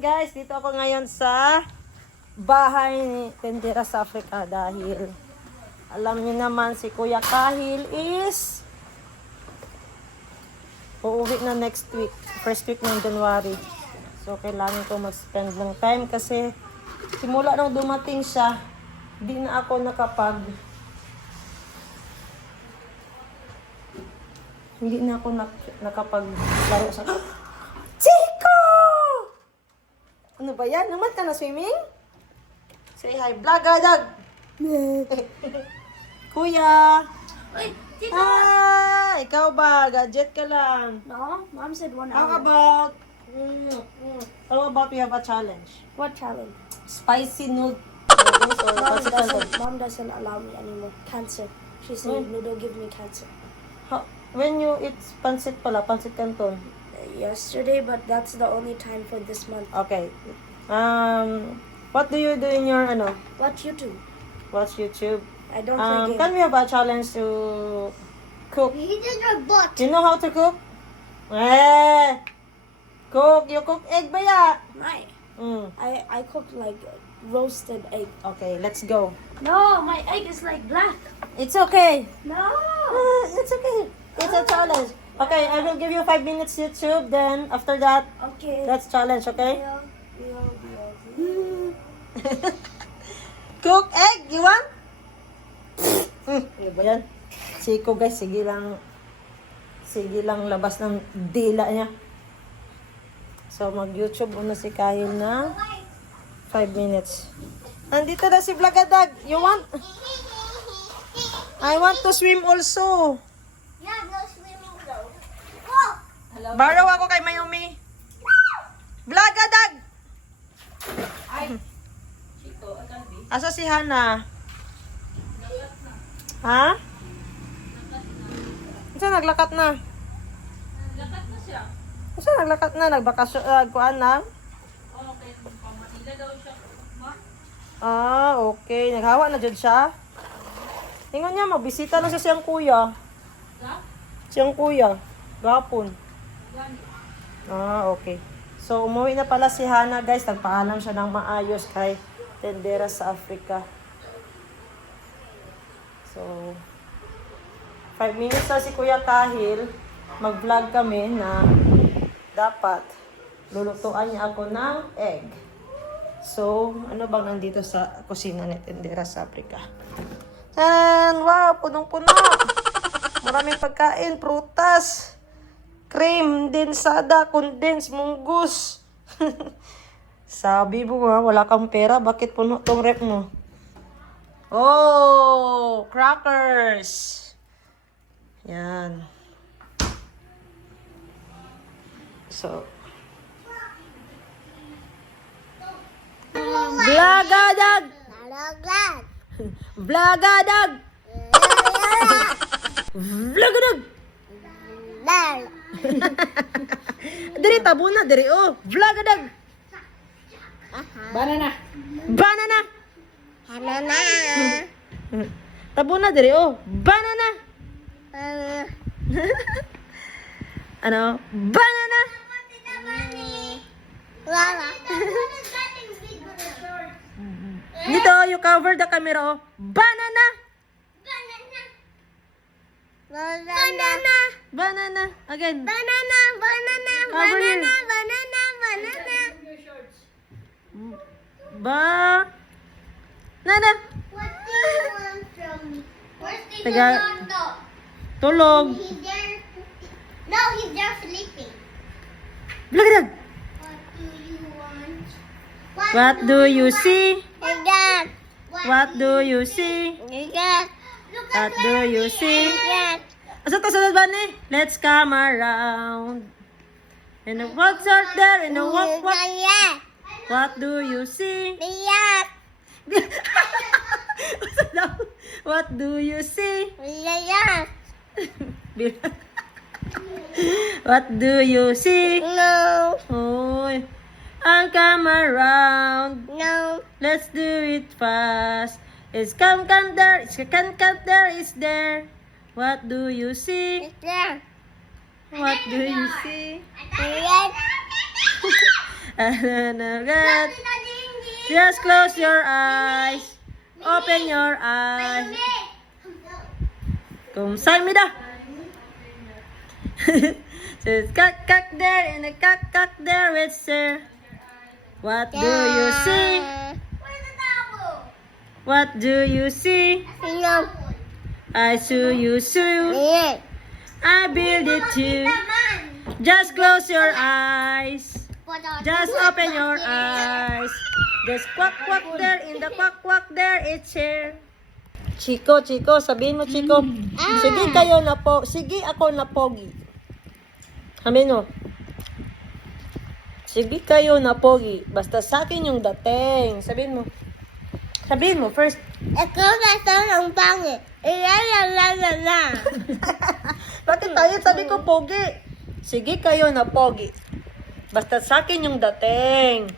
guys, dito ako ngayon sa bahay ni Tendera sa Africa dahil alam niyo naman si Kuya Kahil is uuwi na next week, first week ng January. So kailangan ko mag-spend ng time kasi simula nung dumating siya, di na ako hindi na ako nakapaglaro sa Chico! Ano ba yan? Naman ka na swimming? Say hi, Blagadag! Kuya! Wait, Tita! Ah, ikaw ba? Gadget ka lang. No, Mom said 1 How hour. about, we have a challenge? What challenge? Spicy noodles or Mom doesn't allow me anymore. Cancer. She said, noodle give me cancer. When you eat pancit canton. Yesterday, but that's the only time for this month. Okay. What do you do in your, Watch YouTube. watch YouTube? I don't play Can games. we have a challenge to cook? He did a butt. You know how to cook? Cook. You cook egg ba ya? My, Mm. I cook like roasted egg. Okay, let's go. No, my egg is like black. It's okay. No. It's okay. It's a challenge. Okay, I will give you 5 minutes YouTube. Then after that, Okay. that's challenge. Okay? Deal. Cook egg. You want? Ano ba yan? Siko guys, sige lang labas ng dila niya. So mag-YouTube muna si Kyle na 5 minutes. Nandito na si Blagadag. You want? I want to swim also. Yeah, no swimming though. Oh! Baraw ako kay Mayumi. Blagadag! Asa si Hana? Ha? Saan naglakat na? Lakat na siya. Saan naglakat na? Nagbakasyon, kuan na? Okay, pamanila daw siya. Ma? Ah, okay. Naghawa na dyan siya. Tingnan niya, magbisita na siya siyang kuya. Ga? Siyang kuya. Gapon. Gani. Ah, okay. So, umuwi na pala si Hana, guys. Nagpaalam siya ng maayos kay Tendera sa Africa. So, 5 minutes na si Kuya Kahil. Mag-vlog kami na dapat lulutuan niya ako ng egg. So, ano bang nandito sa kusina ni Tendera sa Africa? And wow, punong-puno. Maraming pagkain, prutas, cream, densada, condensed, munggus. Sabi mo nga, wala kang pera, bakit puno tong rep mo? Oh, crackers. Yan. So, Blagadag! Blagadag! Blagadag! Diri tabuna diri oh. Blagadag! Banana. Banana! Banana. Tabuna diri oh. Banana! Ano? Banana! Dito, you cover the camera oh. Banana! Banana. Banana! Again. Banana. Banana. Cover here. Banana. Banana. Nana! What do you want from me? Where's the Taga- Ronaldo? Tulog! He's there. No, he's there sleeping. Blagadag! What do you want? What do you see? Dad. What do you see? Dad. What do you see? Dad. Asa to sunod ba ni? Let's come around. And the what's out there? And the what? What do you see? Dad. Asa daw? What do you see? Dad. What do you see? No. Oy, I'll come around. No. Let's do it fast. It's come there. It's can there is there. What do you see? It's there. What do you see? Dad. Just close your eyes. Open your eyes. Kung saan mi da? Says kak kak there and a kak kak there with sir. What do you see? What do you see? I saw you see. I build it too. Just close your eyes. Just open your eyes. There's quack quack there in the quack quack there. It's here. Chico, sabihin mo Chico. Sige kayo na po. Sige ako na pogi. Sabihin mo. Sige kayo na pogi. Basta sa akin yung dating. Sabihin mo. Sabihin mo first. Ikaw na ito ng pangit. Bakit tayo sabi ko pogi? Sige kayo na pogi. Basta sa akin yung dating.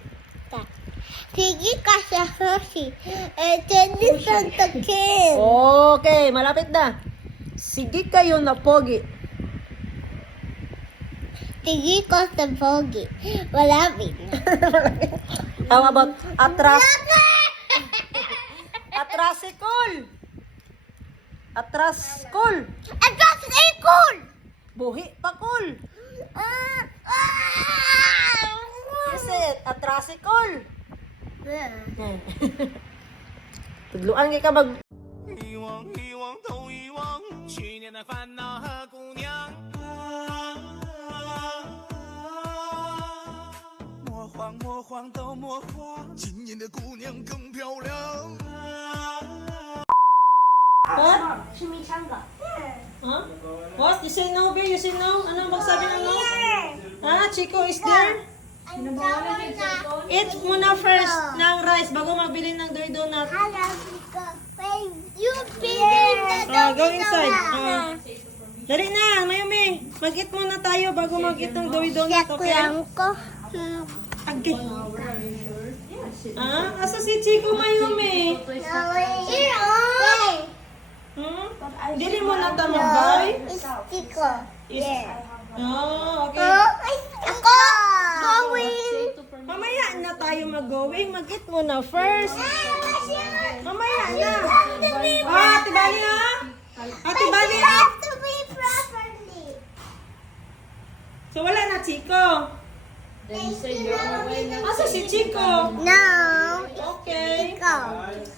Sige ka sa sushi. Tennis ang takin. Okay, malapit na. Sige kayo na pogi. Sige ka sa pogi. Malapit na. How about atrasikol? Atraskol. Atras ikon! Buhi pakol. Is it? Atrasikol. Tudluan kay ka mag 遗忘，遗忘，都遗忘去年的烦恼和姑娘。魔幻，魔幻，都魔幻，今年的姑娘更漂亮。 What? Chimichanga. Huh? What? You say no, babe? You say no? Ano magsabi ng no? Ah, Chico is there? Eat muna first ng rice bago magbili ng Doy Donut. You feeling the Go inside. Dali na, Mayumi. Mag-eat muna tayo bago mag-eat ng Doy Donut, okay? ko. Okay. Ah, asa si Chico, Mayumi? Hmm? Dili mo na ta mag-buy? Sticker. Oh, okay. Ako! Going! Mamaya na tayo mag-going. Mag-eat muna first. Mamaya na. Ah, Ate Bali ha? Ate Bali ha? To be properly. So wala na Chico. Asa si Chico? No. Okay. Go.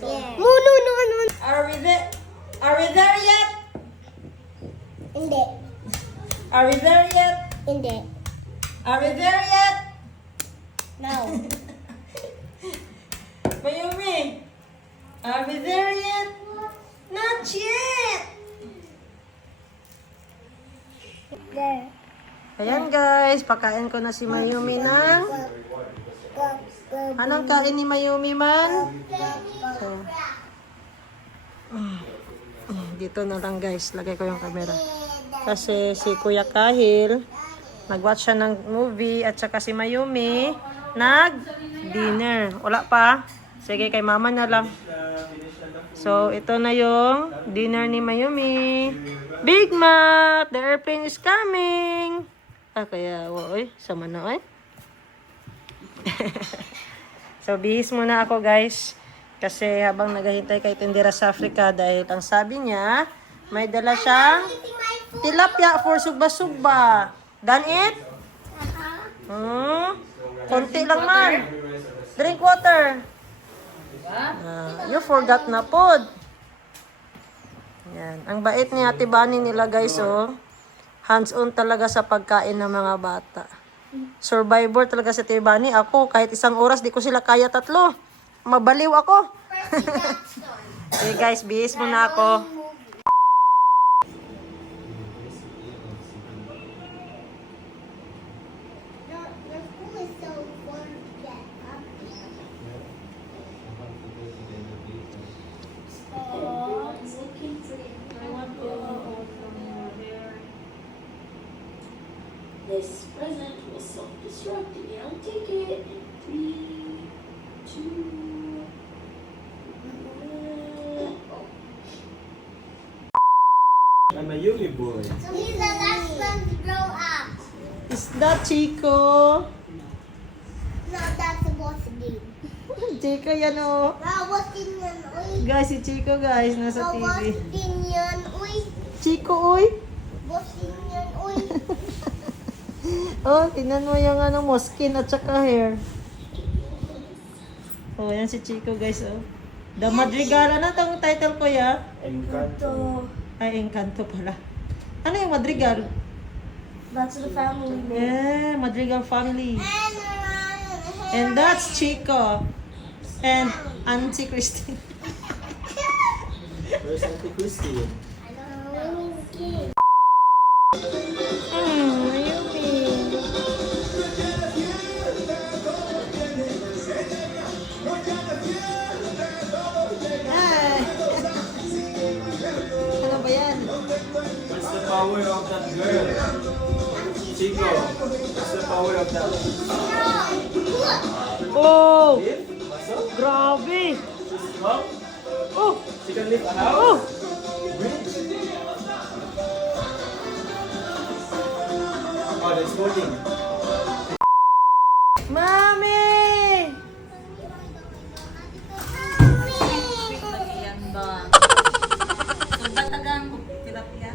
Yeah. No. Are we there? Are we there yet? Hindi. Are we there yet? Hindi. Are we there yet? No. Mayumi, are we there yet? Not yet. There. Ayan guys, pakain ko na si Mayumi ng... Anong kain ni Mayumi man? So, dito na lang guys, lagay ko yung camera. Kasi si Kuya Kahil, nag-watch siya ng movie at saka si Mayumi, nag-dinner. Wala pa. Sige, kay mama na lang. So, ito na yung dinner ni Mayumi. Big Mac! The airplane is coming! Ah, kaya, oy, sama na, oy. So, bihis muna ako, guys. Kasi habang naghahintay kay Tindera sa Africa, dahil ang sabi niya, may dala siyang tilapia for sugba-sugba. Done it? Konti lang man. Drink water. You forgot na pod. Yan. Ang bait ni Ate Bani nila guys, oh. Hands-on talaga sa pagkain ng mga bata. Survivor talaga si Ate Bani. Ako, kahit isang oras, di ko sila kaya 3. Mabaliw ako. Okay guys, bihis muna ako. This present will self-destruct and I'll take it in 3, 2, 1. I'm a Yumi boy. He's the last one to grow up. Is that Chico? No, Chico yan oh. Rawat din yan, uy. Guys, si Chico guys, nasa Rawat TV. din yan, uy. Chico, uy. Boss din yan, uy. Oh, tingnan mo yung ano mo, skin at saka hair. Oh, yan si Chico guys oh. The Madrigal. Ano tong title ko ya? Ito. Ay, Encanto pala. Ano yung Madrigal? That's the family name. Yeah, Madrigal family. And that's Chico. And Auntie Christine. Where's Auntie Christine? Ay. Ano ba yan? What's the power of that girl? Chico, what's the power of that? Oh! Lift? Muscle? Grabe! Strong? Oh! She can lift a house? Oh! Oh, that's moving. Mami! Yan ba? So, batagang tilapia.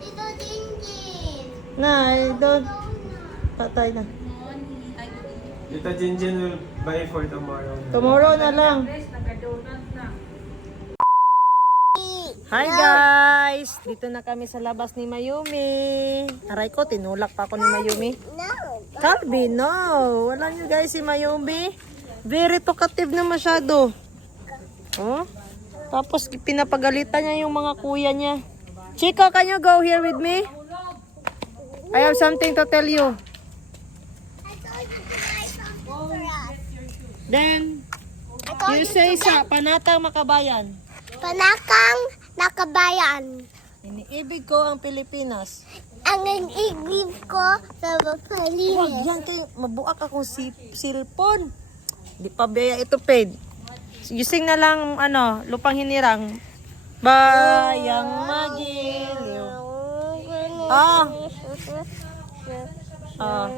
Ito din din. Na, I don't... Patay na. Ay, Tita Jinjin will buy for tomorrow. Tomorrow na lang. naka-donut na. Hi guys! Dito na kami sa labas ni Mayumi. Aray ko, tinulak pa ako ni Mayumi. No. Calvin, no! Wala nyo guys si Mayumi. Very talkative na masyado. Oh? Tapos pinapagalitan niya yung mga kuya niya. Chico, can you go here with me? I have something to tell you. Then, you say sa Panatang Makabayan. Panakang nakabayan. Iniibig ko ang Pilipinas. Ang igib ko sa Wag Pilipinas. yan kayo, mabuak akong cellphone. Di pa baya ito paid. Using na lang, ano, lupang hinirang. Bayang magiliw. Ah! Ah.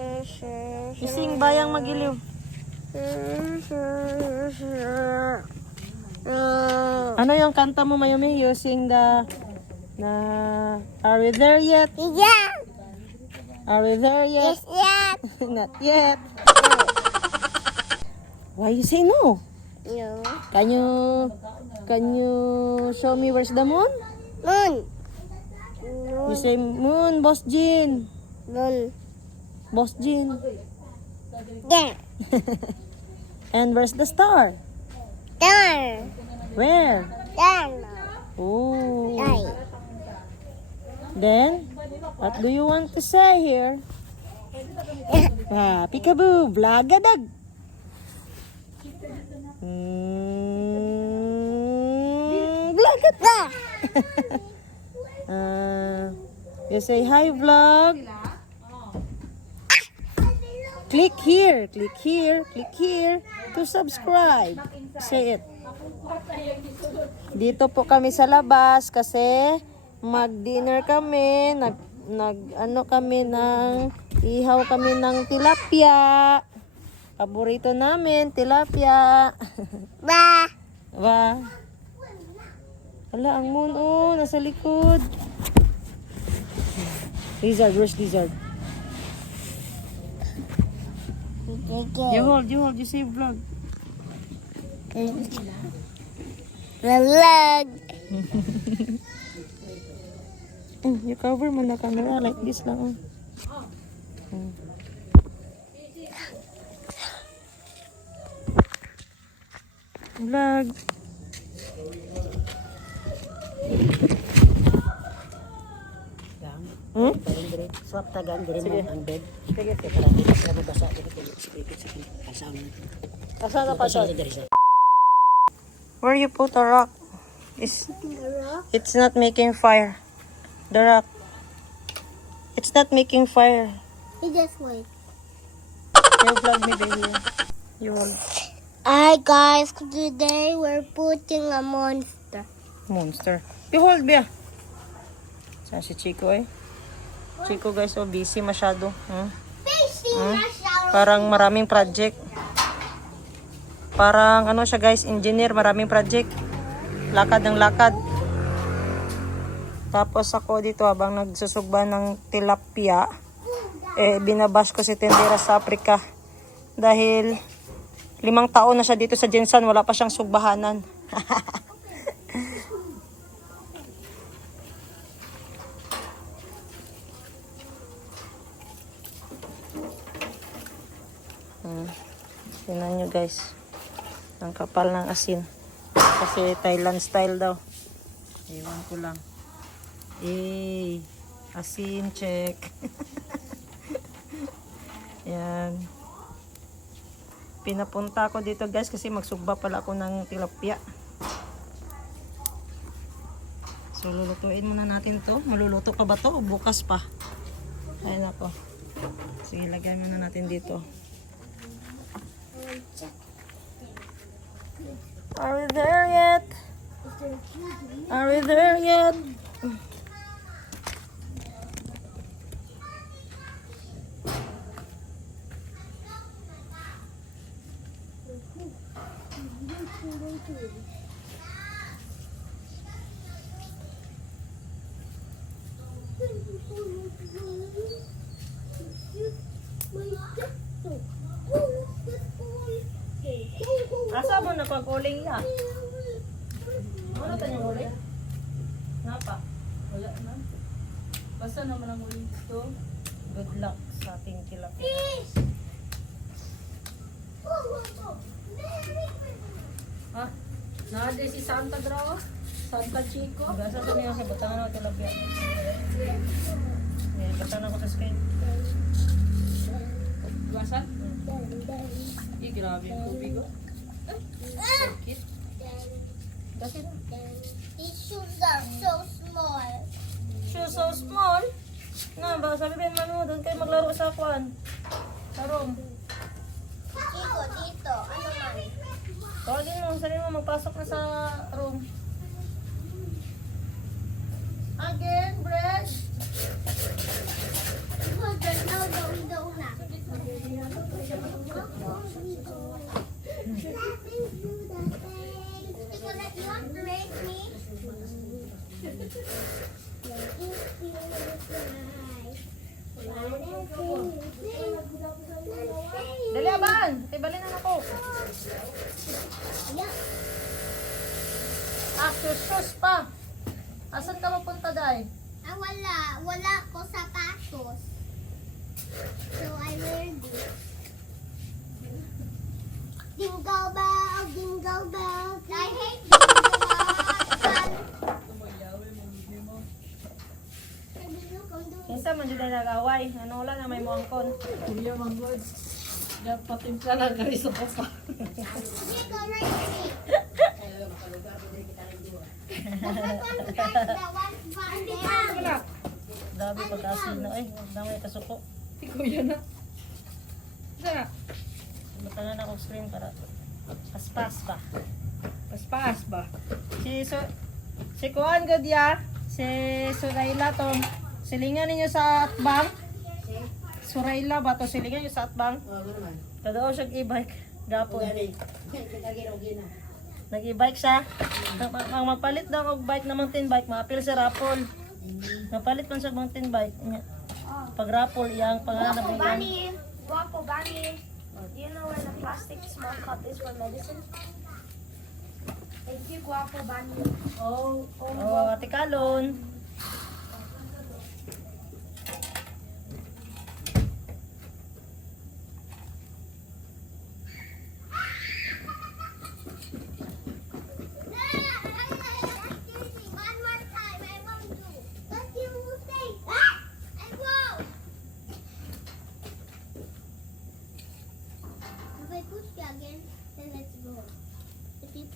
Using bayang magiliw. Ano yung kanta mo, Mayumi? Using the... Are we there yet? Yeah. Are we there yet? Yes, yeah. Not yet. Why you say no? No. Can you show me where's the moon? Moon. You say moon, Boss Jean. Moon. Boss Jean. There. And where's the star? There. Where? There. Oh. There. Then, what do you want to say here? Ah, peekaboo, vlagadag. Vlagadag. You say hi, vlog. Click here to subscribe. Say it. Dito po kami sa labas kasi mag-dinner kami, ano kami ng ihaw kami ng tilapia. Paborito namin, tilapia. Ba. Ba? Wala ang moon, oh, nasa likod. Lizard, where's lizard? You hold, you say vlog. Lalag. You cover mo na camera like this lang. Oh. Vlog. Hmm? Swap tagaan diri Sige. mo ang bed. Sige. Para di ka mabasa diri sige. Asaw na. Asan na pa Asaw siya? diri sa. Where you put the rock? It's not making fire. The rock. It's not making fire. You just wait. You vlog me, baby. You hold. Hi guys, today we're putting a monster. Monster. You hold, Bia. Saan si Chico eh? Chico guys, oh, busy masyado. Facing Hmm? us out. Parang maraming project. Parang ano siya guys, engineer, maraming project. Lakad ng lakad. Tapos ako dito habang nagsusugba ng tilapia, binabash ko si tindera sa Africa. Dahil 5 taon na siya dito sa Jensan, wala pa siyang sugbahanan. Tingnan nyo guys. Ang kapal ng asin. Kasi Thailand style daw. Ewan ko lang. Asin check. Yan. Pinapunta ko dito guys kasi magsugba pala ako ng tilapia. So lulutuin muna natin to. Maluluto pa ba to o bukas pa? Ayun ako. Sige, lagay muna natin dito. Are we there yet? Are we there yet? Asa mo na pag-uling ya? Ano na tanyong uling? Napa? Wala na. Basta naman ang uling dito. Good luck sa ating tilapia. Ha? Nade si Santa Draw? Santa Chico? Basta sa niya sa batangan ng tilapia. Batangan ako sa skate. Basan? Grabe yung tubig oh. Sakit. Kasi na. These shoes are so small. Shoes so small? Na, baka sabi ba man mo, doon kayo maglaro sa kwan. Sa room. Chico, dito. Ano man? Tawagin mo, sabi mo magpasok na sa room. Again, bread. Hold on, no, na. You want to raise me? Dali aban, tibalin na ako. Shoes pa. Asan ka mapunta, Day? Wala ko sapatos. So I wear this. Jingle bells. I hate Kinsa man jud ay nag-away. Ano wala na may muangkon. Kuya manggod. Dapat timpla lang kami sa papa. Grabe pag-asin na dami kasuko. Kuya na. Sara. Batanan ako screen para paspas ba. Paspas ba. Si Kuan gud ya. Si Suraila to. Silingan ninyo sa atbang. Suraila ba to? Silingan ninyo sa atbang. Tadoo siya e-bike. Gapon. Nag-e-bike siya. Ang magpalit daw og bike na mountain bike, maapil sa raffle. Napalit man sa mountain bike. Pag raffle, iyang pangalan na yan. Guapo Bunny. Do you know where the plastic small cup is for medicine? Thank you, Guapo Bunny. Oh, Ate Kalon.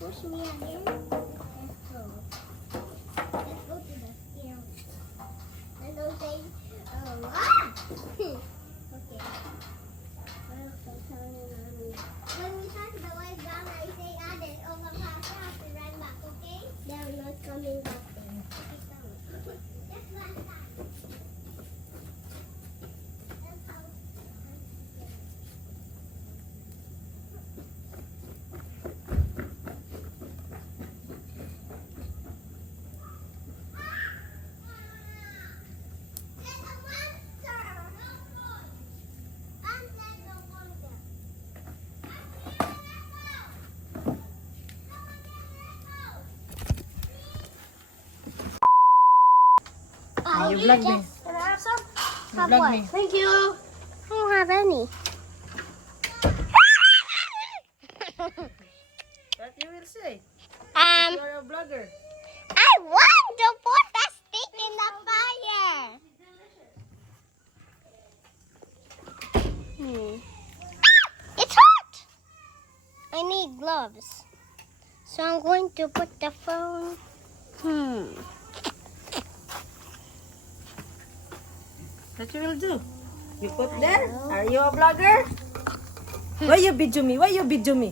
Push me again. Let's go. Let's go to the scale. And don't say, oh, ah! Okay. When we talk the white brown, I say added over past house and run back, okay? They're not coming back then. Okay, come. Just one time. Let's go. You vlog me. Can I have some? You vlog me. Thank you. I don't have any. What you will say? Um, You're a vlogger. I want to put a stick in the fire. It's hot. I need gloves. So I'm going to put the phone. What you will do? You put there? Are you a vlogger? Why you video me? Why you video me?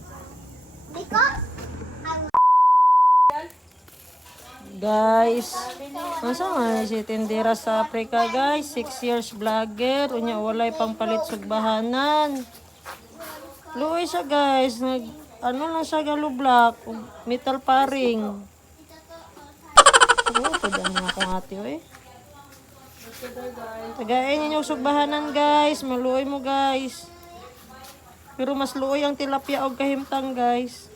Because Guys, masa nga si Tindera sa Africa guys? 6 years vlogger. Unya walay pang palit sugbahanan. Luoy siya guys. Ano lang siya galublock. Metal paring. Oo, pwede nga akong ate eh. Tagayin ninyo sugbahanan guys. Maluoy mo guys. Pero mas luoy ang tilapia o kahimtang guys.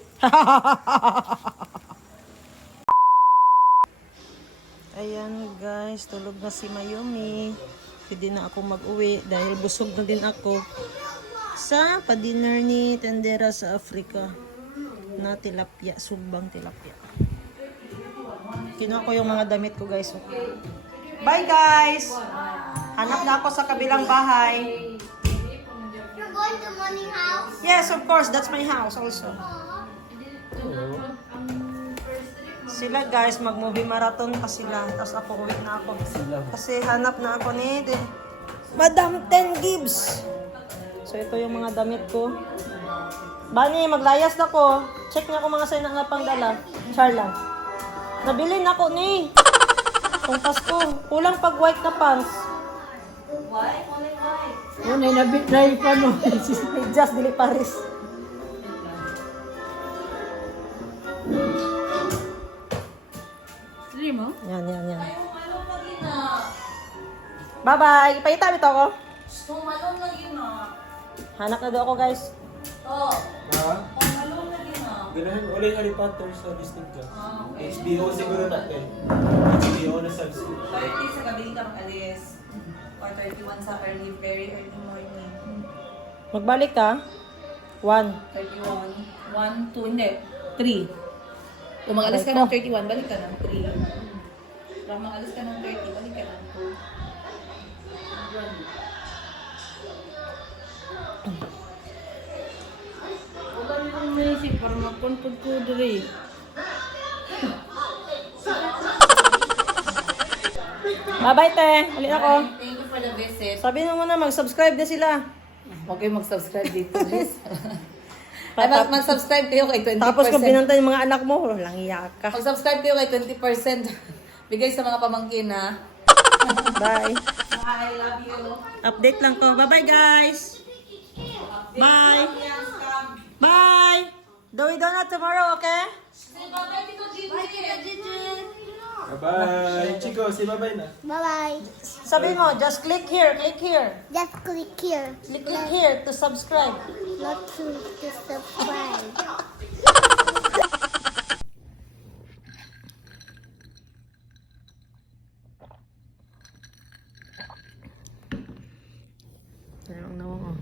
Ayan guys, tulog na si Mayumi. Pwede na ako mag-uwi dahil busog na din ako sa pa-dinner ni Tendera sa Africa na tilapia, sugbang tilapia. Kinuha ko yung mga damit ko guys. Bye guys! Hanap na ako sa kabilang bahay. you're going to morning house. Yes, of course, that's my house also. Sila guys, mag-movie marathon pa sila. Tapos ako, uwi na ako. Kasi hanap na ako ni Madam 10 Gibbs. So ito yung mga damit ko. Bani, maglayas na ko. Check niya kung mga say na nga pang dala. Char lang. Nabili na ako ni. Kung Pasko. Kulang pag white na pants. Why? Only why? Yun ay nabit na yung ano. Just dili Paris. Sili mo? Yan. Bye-bye. Ipahita bito ako. Malong lagi na. Hanap na doon ako guys. Oh, Ha? malong lagi na. Ganahan ulit Harry Potter sa Disney Plus. HBO siguro natin. HBO na subscription. 30 sa gabi ka mag-alis. Or 31 sa very early morning. Magbalik ka. 1. 31. 1, 2, hindi. 3. Kung mag-alis ka ng 31, balik ka ng 3. Kung mag-alis ka ng 30, balik ka ng 2. Wala niyo akong naisip para magpuntod ko diri. Bye-bye te. Ulit ako. Thank you for the visit. Sabi mo muna, mag-subscribe na sila. Huwag kayong mag-subscribe dito, please. Ay, mag-subscribe kayo kay 20%. Tapos kung binantay yung mga anak mo, walang iyak ka. Mag-subscribe kayo kay 20%. Bigay sa mga pamangkin, ha? Bye. I love you. Update lang ko. Bye-bye guys. Bye. Bye. Dawi donut tomorrow, okay? Bye-bye. Chico, say bye-bye na. Bye-bye. Sabi mo, just click here, click here. Just click here. Click here to subscribe. Not to subscribe. Ayun, nawang oh.